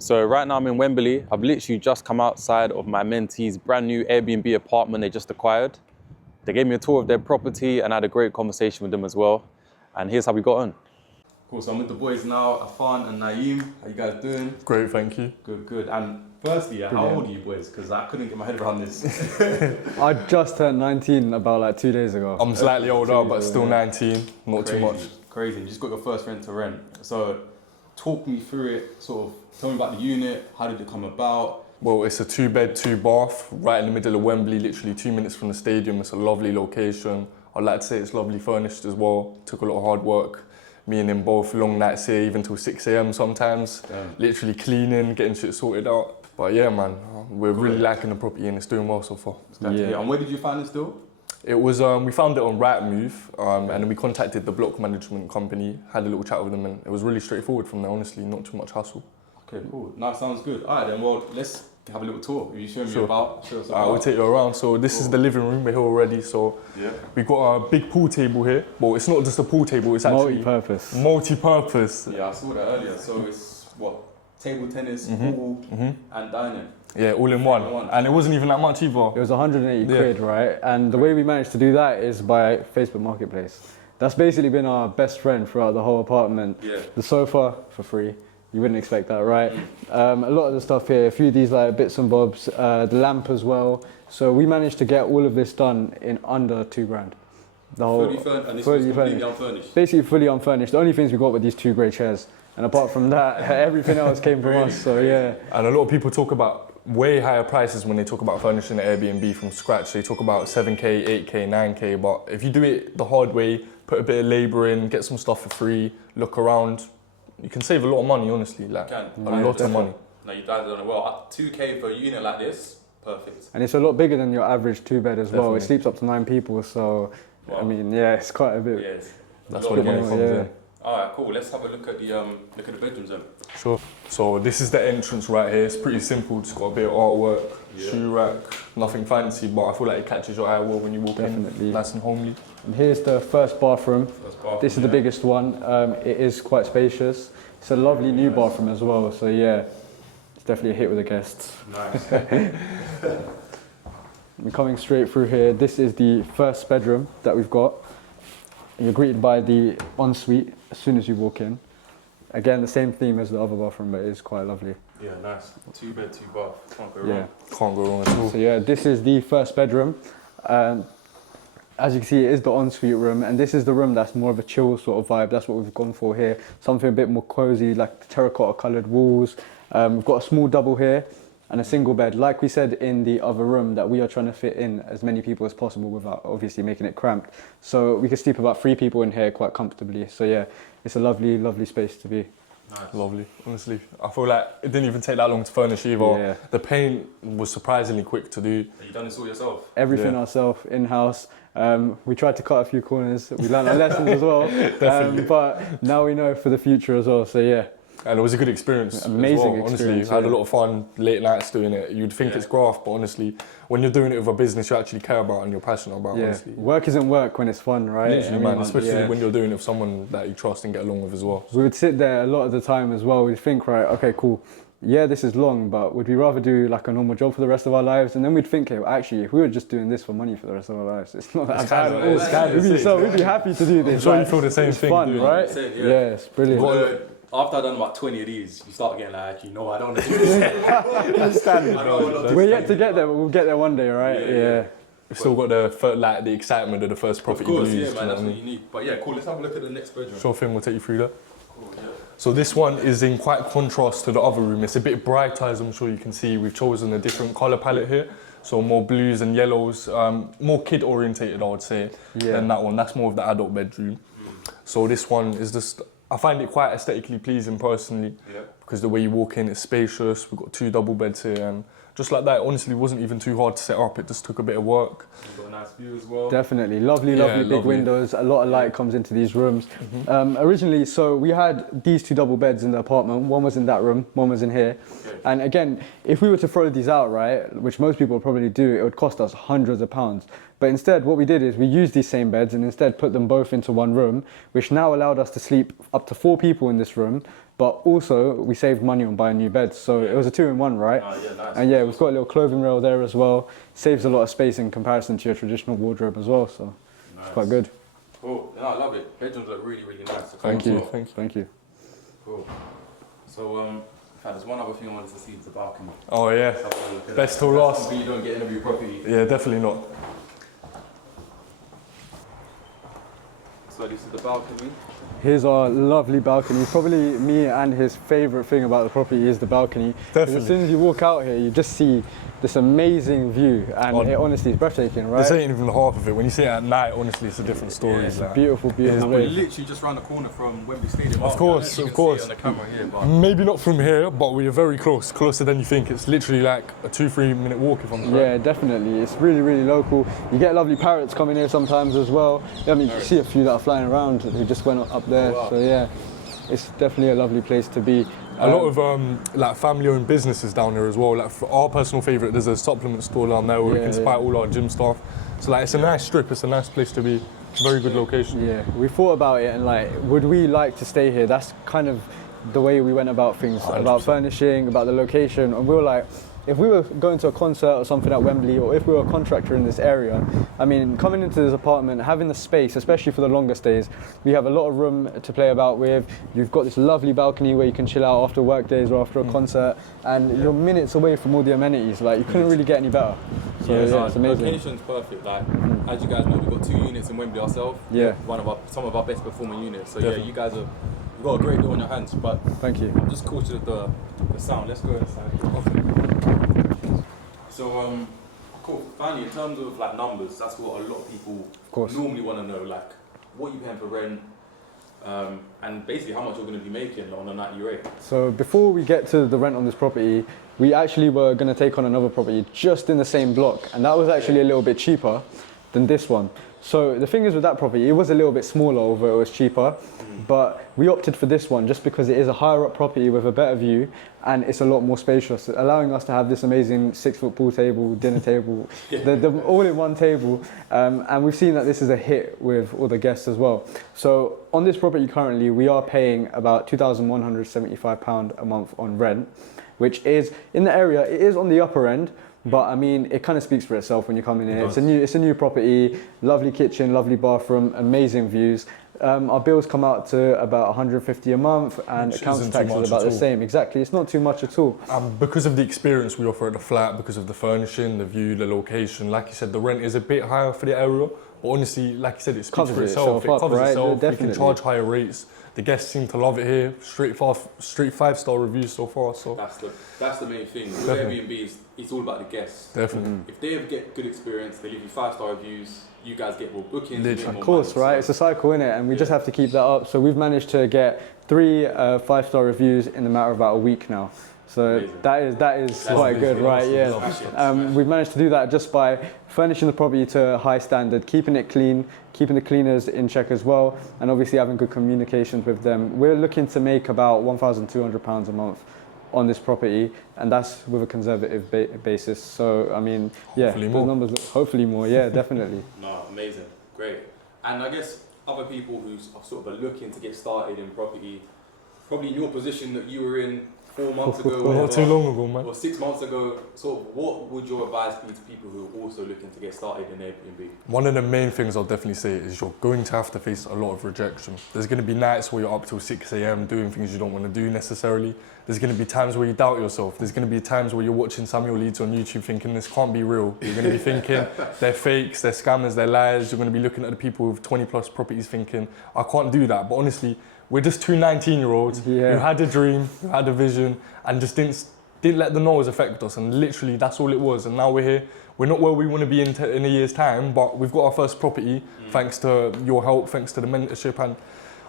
So right now I'm in Wembley. I've literally just come outside of my mentees' brand new Airbnb apartment they just acquired. They gave me a tour of their property and I had a great conversation with them as well. And here's how we got on. Cool, so I'm with the boys now, Afan and Naeem. How you guys doing? Great, thank you. Good, good. And firstly, how old are you boys? Because I couldn't get my head around this. I just turned 19 about like 2 days ago. I'm slightly older, but still 19, not Crazy, too much. Crazy, you just got your first rent to rent. So talk me through it, sort of tell me about the unit, how did it come about? Well, it's a 2-bed, 2-bath, right in the middle of Wembley, literally 2 minutes from the stadium. It's a lovely location. I'd like to say it's lovely furnished as well. Took a lot of hard work. Me and him both, long nights here, even till 6 a.m. sometimes. Damn. Literally cleaning, getting shit sorted out. But yeah, man, we're really liking the property and it's doing well so far. Yeah. And where did you find this deal? It was, we found it on Rightmove, and then we contacted the block management company, had a little chat with them, and it was really straightforward from there, honestly, not too much hassle. Okay, cool. That sounds good. All right then, well, let's have a little tour. Will you show me about? Show us about. We'll take you around. So this is the living room, we're here already. So we've got a big pool table here. Well, it's not just a pool table, it's actually multi-purpose. Multi-purpose. Yeah, I saw that earlier. So it's what? Table tennis, pool, and dining. Yeah, all in one. And it wasn't even that much either. It was 180 quid, right? And the way we managed to do that is by Facebook Marketplace. That's basically been our best friend throughout the whole apartment. Yeah. The sofa for free. You wouldn't expect that, right? A lot of the stuff here, a few of these like bits and bobs, the lamp as well. So we managed to get all of this done in under £2,000. The whole fully furnished, and this was completely unfurnished? Basically fully unfurnished. The only things we got were these 2 grey chairs. And apart from that, everything else came from us, so yeah. And a lot of people talk about way higher prices when they talk about furnishing an Airbnb from scratch. They talk about 7K, 8K, 9K, but if you do it the hard way, put a bit of labour in, get some stuff for free, look around, you can save a lot of money, honestly, like a lot of money. No, you guys done it well. 2K for a unit like this, perfect. And it's a lot bigger than your average 2-bed as well. It sleeps up to 9 people, so I mean, yeah, it's quite a bit. Yes. That's what the money comes in. All right, cool. Let's have a look at the bedrooms then. Sure. So this is the entrance right here. It's pretty simple. Just got a bit of artwork, shoe rack, nothing fancy, but I feel like it catches your eye well when you walk in. Nice and homely. And here's the first bathroom. This is the biggest one. It is quite spacious. It's a lovely new bathroom as well. So yeah, it's definitely a hit with the guests. Nice. We're coming straight through here. This is the first bedroom that we've got. You're greeted by the ensuite as soon as you walk in. Again, the same theme as the other bathroom, but it is quite lovely. Yeah, nice. 2-bed, 2-bath. Can't go wrong. Yeah. Can't go wrong at all. So yeah, this is the first bedroom. As you can see, it is the ensuite room, and this is the room that's more of a chill sort of vibe. That's what we've gone for here. Something a bit more cozy, like the terracotta coloured walls. We've got a small double here and a single bed. Like we said in the other room, that we are trying to fit in as many people as possible without obviously making it cramped. So we can sleep about 3 people in here quite comfortably. So yeah, it's a lovely, lovely space to be. Nice. Lovely, honestly. I feel like it didn't even take that long to furnish either. Yeah. The paint was surprisingly quick to do. You done this all yourself? Everything ourselves, in-house. We tried to cut a few corners. We learned our lessons as well. But now we know for the future as well, so yeah. And it was a good experience. Amazing as well. experience. Honestly, I had a lot of fun, late nights doing it. You'd think it's graft, but honestly, when you're doing it with a business you actually care about and you're passionate about, honestly. Work isn't work when it's fun, right? Literally, man, especially when you're doing it with someone that you trust and get along with as well. We would sit there a lot of the time as well. We'd think, right, okay, cool. Yeah, this is long, but would we rather do like a normal job for the rest of our lives? And then we'd think, hey, actually, if we were just doing this for money for the rest of our lives, it's not that bad. We'd be happy to do this. I'm sure you feel the same thing. It's fun, right? Yeah, it's brilliant. After I've done about 20 of these, you start getting like, I don't want to do this. We're yet to get there, but we'll get there one day, right? Yeah. We've still got the excitement of the first property. Of course, yeah, man, that's what you need. But yeah, cool, let's have a look at the next bedroom. Sure thing, we'll take you through that. Cool, yeah. So this one is in quite contrast to the other room. It's a bit brighter, as I'm sure you can see. We've chosen a different colour palette here. So more blues and yellows, more kid orientated, I would say, than that one. That's more of the adult bedroom. So this one is just, I find it quite aesthetically pleasing personally, because the way you walk in, it's spacious. We've got 2 double beds here, and just like that, honestly, wasn't even too hard to set up. It just took a bit of work. You've got a nice view as well. Definitely, lovely big windows. A lot of light comes into these rooms. Originally, so we had these 2 double beds in the apartment. One was in that room, one was in here. Okay. And again, if we were to throw these out, right, which most people would probably do, it would cost us hundreds of pounds. But instead, what we did is we used these same beds and instead put them both into one room, which now allowed us to sleep up to 4 people in this room. but also we saved money on buying new beds. So it was a 2-in-1, right? Oh, yeah, nice. And yeah, we've got a little clothing rail there as well. Saves a lot of space in comparison to your traditional wardrobe as well. So it's quite good. Cool. No, I love it. Bedrooms look really, really nice. Thank you. Thank you. Cool. So, in fact, there's one other thing I wanted to see is the balcony. Oh yeah, Let's have a look at best that. till That's last. something you don't get in every property. Yeah, definitely not. So this is the balcony. Here's our lovely balcony. Probably me and his favourite thing about the property is the balcony. 'Cause Definitely. as soon as you walk out here, you just see this amazing view, and it honestly is breathtaking, right? This ain't even half of it. When you see it at night, honestly, it's a different story. It's like. a beautiful, beautiful And we're place. literally just round the corner from Wembley Stadium. Of course, I don't know if you of can course. see it on the camera here, but Maybe not from here, but we are very close, closer than you think. It's literally like a 2-3 minute walk if I'm correct. Yeah, definitely. It's really, really local. You get lovely parrots coming here sometimes as well. I mean, you see a few that are flying around who just went up there. Oh, wow. So yeah, it's definitely a lovely place to be. A lot of like family-owned businesses down there as well. Like for our personal favourite, there's a supplement store down there where we Yeah, can spy all our gym stuff. So like, it's a nice strip. It's a nice place to be. Very good location. Yeah, we thought about it and like, would we like to stay here? That's kind of the way we went about things, about 100%. furnishing, about the location. And we were like, if we were going to a concert or something at Wembley, or if we were a contractor in this area, I mean, coming into this apartment, having the space, especially for the longer stays, we have a lot of room to play about with. You've got this lovely balcony where you can chill out after work days or after a concert, and you're minutes away from all the amenities. Like, you couldn't really get any better. So yeah, it's amazing. Location's perfect. Like, as you guys know, we've got 2 units in Wembley ourselves. Yeah. Some of our best performing units. So Definitely. yeah, you guys have you've got a great deal on your hands. But Thank you. I'm just cautious of the sound. Let's go inside. So cool. Finally, in terms of like numbers, that's what a lot of people course. normally want to know. Like, what you paying for rent, and basically how much you're going to be making on a nightly rate. So before we get to the rent on this property, we actually were going to take on another property just in the same block, and that was actually a little bit cheaper than this one. So the thing is with that property, it was a little bit smaller, although it was cheaper, but we opted for this one just because it is a higher up property with a better view, and it's a lot more spacious, allowing us to have this amazing 6-foot pool table, dinner table, the all-in-one table, and we've seen that this is a hit with all the guests as well. So on this property currently, we are paying about £2,175 a month on rent, which is, in the area, it is on the upper end, but I mean, it kind of speaks for itself when you come in here. It's a new property, lovely kitchen, lovely bathroom, amazing views. Our bills come out to about 150 a month, and Which council isn't too tax much is about at the all. same. Exactly, it's not too much at all. Because of the experience we offer at the flat, because of the furnishing, the view, the location, like you said, the rent is a bit higher for the area. But honestly, like you said, it speaks Covers for itself. itself It up, covers right? itself. We Definitely. can charge higher rates. The guests seem to love it here. Straight 5-star reviews so far. So That's the main thing. With Definitely. Airbnb, it's all about the guests. definitely. If they ever get good experience, they leave you 5-star reviews. You guys get more bookings. Literally. you make more Of course, money, right? so- It's a cycle, innit? And we just have to keep that up. So we've managed to get 3 5-star reviews in the matter of about a week now. So Amazing. that is quite amazing. good, right? That's Yeah. awesome. We've managed to do that just by furnishing the property to a high standard, keeping it clean, keeping the cleaners in check as well, and obviously having good communications with them. We're looking to make about £1,200 a month on this property, and that's with a conservative basis. So I mean, yeah, Hopefully those more. numbers look, hopefully more. Yeah, definitely. No, amazing, great. And I guess other people who are sort of looking to get started in property, probably in your position that you were in 4 months ago, or Not too long ago, man. or 6 months ago, sort of what would your advice be to people who are also looking to get started in Airbnb? One of the main things I'll definitely say is you're going to have to face a lot of rejection. There's going to be nights where you're up till 6 a.m. doing things you don't want to do necessarily. There's going to be times where you doubt yourself. There's going to be times where you're watching Samuel Leeds on YouTube thinking this can't be real. You're going to be thinking they're fakes, they're scammers, they're liars. You're going to be looking at the people with 20 plus properties thinking I can't do that. But honestly, we're just two 19-year-olds who had a dream, who had a vision, and just didn't let the noise affect us. And literally, that's all it was. And now we're here. We're not where we want to be in a year's time, but we've got our first property thanks to your help, thanks to the mentorship. And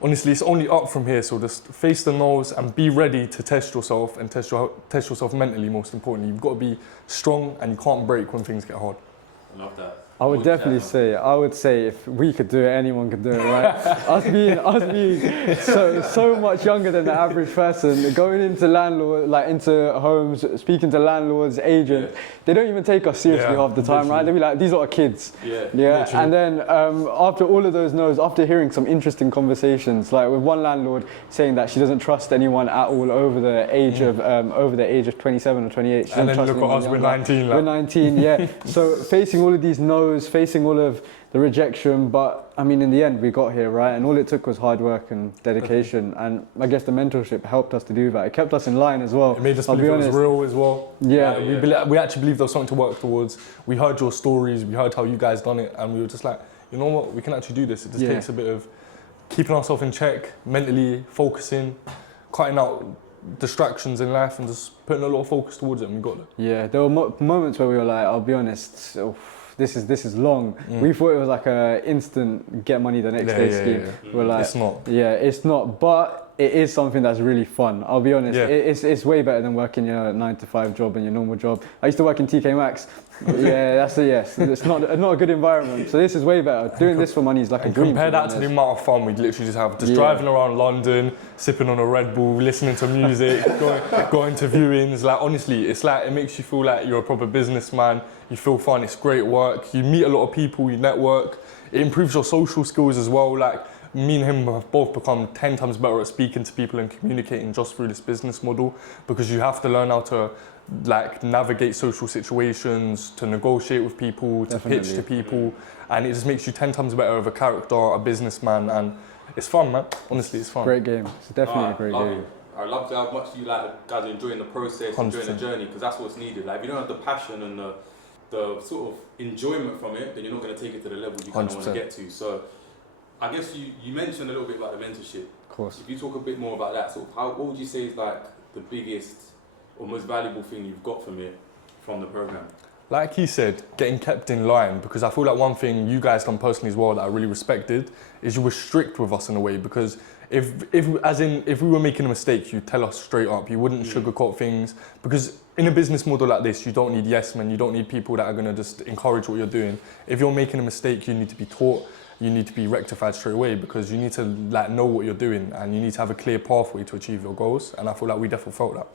honestly, it's only up from here. So just face the noise and be ready to test yourself and test yourself mentally. Most importantly, you've got to be strong, and you can't break when things get hard. I love that. I would definitely say, I would say if we could do it, anyone could do it, right? us being so much younger than the average person, going into into homes, speaking to landlords, agents, they don't even take us seriously half the time, right? They'll be like, these are kids. Yeah. And then after all of those no's, after hearing some interesting conversations, like with one landlord saying that she doesn't trust anyone at all over the age of 27 or 28. She and doesn't then trust look at us, we're 19. We're 19, yeah. So facing all of these no's, facing all of the rejection, but I mean, in the end, we got here, right? And all it took was hard work and dedication. And I guess the mentorship helped us to do that. It kept us in line as well. It made us believe it was real as well. Yeah. We actually believed there was something to work towards. We heard your stories, we heard how you guys done it, and we were just like, you know what, we can actually do this. It just takes a bit of keeping ourselves in check, mentally focusing, cutting out distractions in life and just putting a lot of focus towards it, and we got it. Yeah, there were moments where we were like, I'll be honest, this is long. We thought it was like a instant get money the next day scheme. We're like, it's not. Yeah, it's not, but it is something that's really fun. I'll be honest, it's way better than working your 9-to-5 job and your normal job. I used to work in TK Maxx. It's not a good environment. So this is way better. Doing this for money is like a dream. Compare that to the amount of fun we'd literally just have, driving around London, sipping on a Red Bull, listening to music, going to viewings. Like honestly, it's like it makes you feel like you're a proper businessman. You feel fun. It's great work. You meet a lot of people. You network. It improves your social skills as well. Like me and him have both become 10 times better at speaking to people and communicating just through this business model, because you have to learn how to like navigate social situations, to negotiate with people, to pitch to people, and it just makes you 10 times better of a character, a businessman, and it's fun, man. Honestly, it's fun. Great game. It's definitely a great game. I love how much you like guys are enjoying the process, 100%. enjoying the journey, because that's what's needed. Like if you don't have the passion and the sort of enjoyment from it, then you're not going to take it to the level you kind of want to get to. So I guess you mentioned a little bit about the mentorship. Of course. If you talk a bit more about that, sort of what would you say is like the biggest or most valuable thing you've got from it, from the program? Like he said, getting kept in line, because I feel like one thing you guys done personally as well that I really respected is you were strict with us in a way, because if we were making a mistake, you'd tell us straight up. You wouldn't sugarcoat things, because in a business model like this, you don't need yes men, you don't need people that are going to just encourage what you're doing. If you're making a mistake, you need to be taught, you need to be rectified straight away, because you need to like know what you're doing and you need to have a clear pathway to achieve your goals. And I feel like we definitely felt that.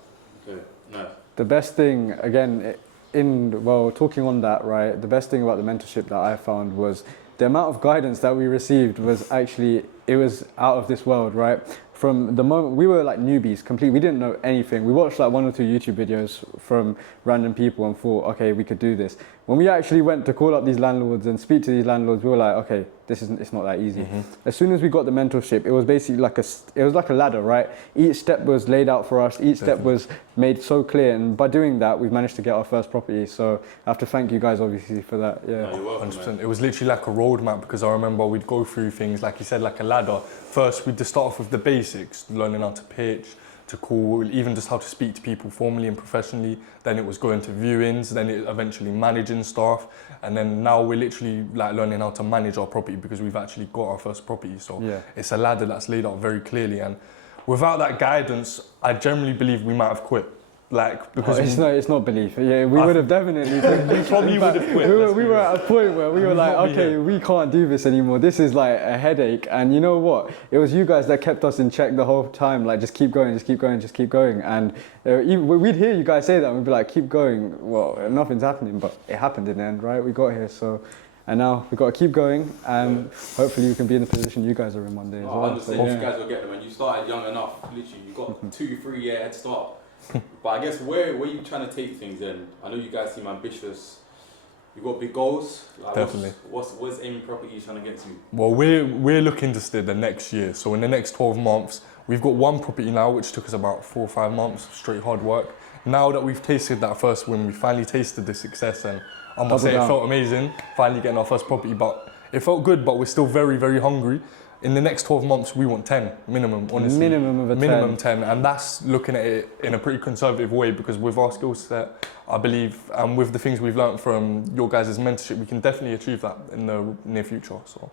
Okay, nice. The best thing, again, talking on that, right, the best thing about the mentorship that I found was the amount of guidance that we received was actually, it was out of this world, right? From the moment, we were like newbies, completely, we didn't know anything. We watched like 1 or 2 YouTube videos from random people and thought, okay, we could do this. When we actually went to call up these landlords and speak to these landlords, we were like, okay, it's not that easy. As soon as we got the mentorship, it was basically like a ladder, right? Each step was laid out for us, each step was made so clear, and by doing that, we've managed to get our first property. So I have to thank you guys obviously for that. Yeah, no, you're welcome, 100%. man. It was literally like a roadmap, because I remember we'd go through things, like you said, like a ladder. First, we'd just start off with the basics, learning how to pitch, to call, even just how to speak to people formally and professionally. Then it was going to viewings, then it eventually managing staff, and then now we're literally like learning how to manage our property, because we've actually got our first property. So it's a ladder that's laid out very clearly, and without that guidance, I generally believe we might have quit. Like, because it's not belief. Yeah, we would have definitely. we probably would have quit. We were at a point where we were like, okay, we can't do this anymore. This is like a headache. And you know what? It was you guys that kept us in check the whole time. Like, just keep going, just keep going, just keep going. And we'd hear you guys say that, and we'd be like, keep going. Well, nothing's happening, but it happened in the end, right? We got here, so. And now we've got to keep going, and hopefully we can be in the position you guys are in one day as well. I understand you guys will get them, and you started young enough. Literally, you got 2-3 year head start. But I guess where are you trying to take things then? I know you guys seem ambitious. You've got big goals. Like definitely. What's aiming property you trying to get to? Well, we're looking to stay the next year. So in the next 12 months, we've got 1 property now, which took us about 4 or 5 months, straight hard work. Now that we've tasted that first win, we finally tasted the success, and I must say it felt amazing, finally getting our first property, but it felt good, but we're still very, very hungry. In the next 12 months, we want 10 minimum, honestly. Minimum 10, and that's looking at it in a pretty conservative way, because with our skill set, I believe, and with the things we've learned from your guys' mentorship, we can definitely achieve that in the near future. So,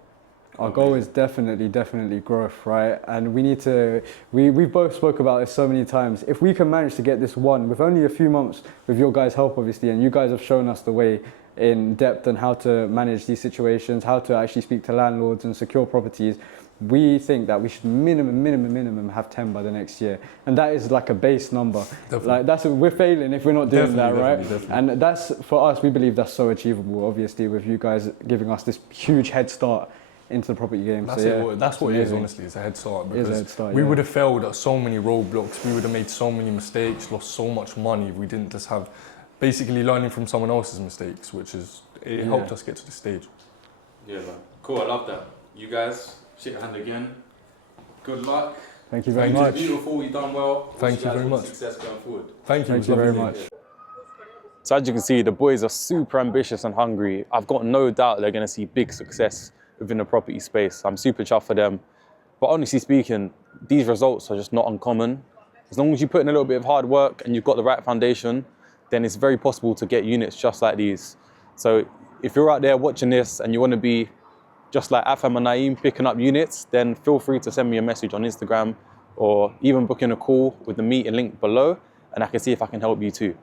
our goal is definitely growth, right? And we need to, we both spoke about this so many times. If we can manage to get this one with only a few months with your guys' help, obviously, and you guys have shown us the way, in depth on how to manage these situations, how to actually speak to landlords and secure properties, we think that we should minimum have 10 by the next year. And that is like a base number. Definitely. Like we're failing if we're not doing that, right? Definitely. And that's, for us, we believe that's so achievable, obviously, with you guys giving us this huge head start into the property game. That's so, yeah, that's what it is, amazing. honestly. It's a head start, It is a because head start, we yeah. would have failed at so many roadblocks. We would have made so many mistakes, lost so much money if we didn't just have basically learning from someone else's mistakes, which is, it helped us get to this stage. Yeah, man. Cool, I love that. You guys, shake your hand again. Good luck. Thank you very Thank you. much. Beautiful, you've done well. Thank you Wish very guys all much. Success going forward. Thank you. Thank you very much. So as you can see, the boys are super ambitious and hungry. I've got no doubt they're going to see big success within the property space. I'm super chuffed for them. But honestly speaking, these results are just not uncommon. As long as you put in a little bit of hard work and you've got the right foundation, then it's very possible to get units just like these. So if you're out there watching this and you want to be just like Afam and Naeem picking up units, then feel free to send me a message on Instagram or even book in a call with the meeting link below, and I can see if I can help you too.